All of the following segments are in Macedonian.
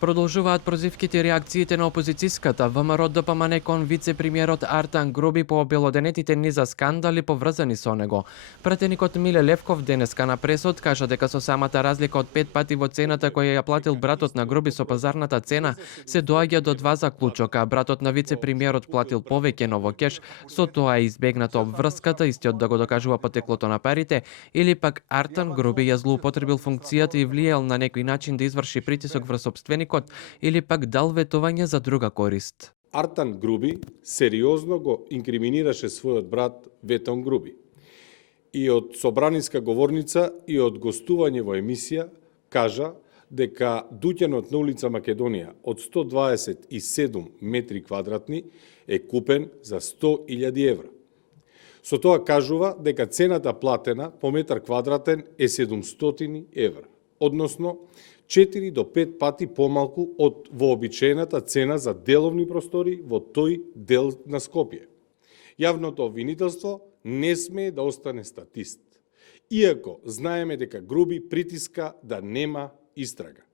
Продолжуваат прозивките и реакциите на опозицијската ВМРО ДПМН кон вице-премиерот Артан Груби по обелоденетите низа скандали поврзани со него. Пратеникот Миле Левков денеска на пресот кажа дека со самата разлика од 5 пати во цената која ја платил братот на Груби со пазарната цена, се доаѓа до два заклучока. Братот на вице-премиерот платил повеќе, но во кеш, со тоа е избегната обврската, истиот да го докажува потеклото на парите, или пак Артан Груби ја злоупотребил функцијата и влијал на некој начин да изврши притисок врз собственикот, или пак дал ветување за друга корист. Артан Груби сериозно го инкриминираше својот брат Ветон Груби. И од собраниска говорница и од гостување во емисија кажа дека дуќанот на улица Македонија од 127 метри квадратни е купен за 100.000 евра. Со тоа кажува дека цената платена по метар квадратен е 700 евра, односно 4 до 5 пати помалку од вообичаената цена за деловни простори во тој дел на Скопје. Јавното обвинителство не смее да остане статист, иако знаеме дека Груби притиска да нема истрага.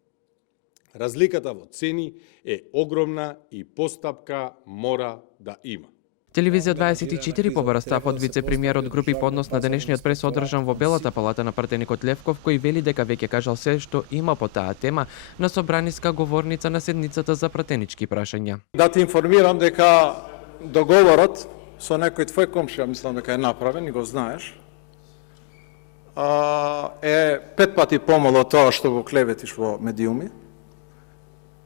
Разликата во цени е огромна и постапка мора да има. Телевизија 24 побара став од вице-премиерот Груби по однос на денешниот прес одржан во Белата палата на пратеникот Левков, кој вели дека веќе кажал се што има по таа тема на собраниска говорница на седницата за пратенички прашања. Да те информирам дека договорот со некој твој комшија, мислам дека е направен и го знаеш, е 5 пати помало од тоа што го клеветиш во медиуми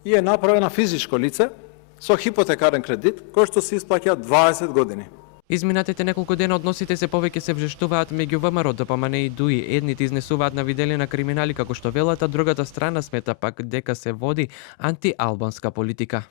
и е направена физичко лице со хипотекарен кредит, кој што се исплаќа 20 години. Изминатите неколку дена односите се повеќе се вжештуваат меѓу ВМРО ДПМН и ДУИ. Едните изнесуваат на видели на криминали како што велат, а другата страна смета пак дека се води антиалбанска политика.